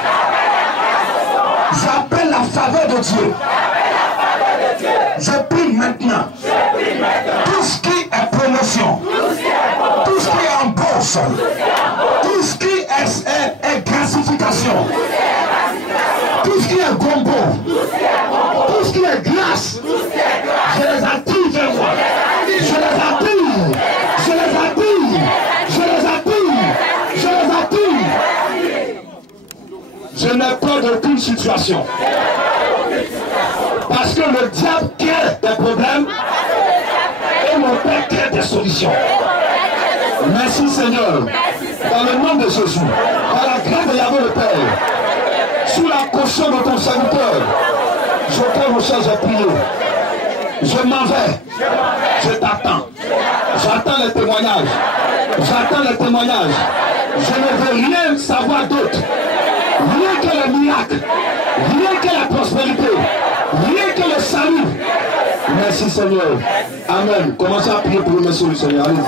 J'appelle la faveur de Dieu. Je prie maintenant. Tout ce qui est promotion, tout ce qui est embauche, tout ce qui est gratification, tout ce qui est gombo, tout ce qui est grâce, je les attire vers moi. Je les attire. Je les attire. Je les attire. Je les attire. Je n'ai peur d'aucune situation. Parce que le diable crée des problèmes et mon Père crée des solutions. Merci Seigneur. Dans le nom de Jésus, par la grâce de Yahweh le Père, sous la caution de ton serviteur, je prends mon cher, j'ai prié. Je m'en vais. Je t'attends. J'attends les témoignages. J'attends les témoignages. Je ne veux rien savoir d'autre. Rien que le miracle. Rien que la prospérité. Rien que le salut. Merci Seigneur. Amen. Commencez à prier pour le Messie du Seigneur. Allez-y.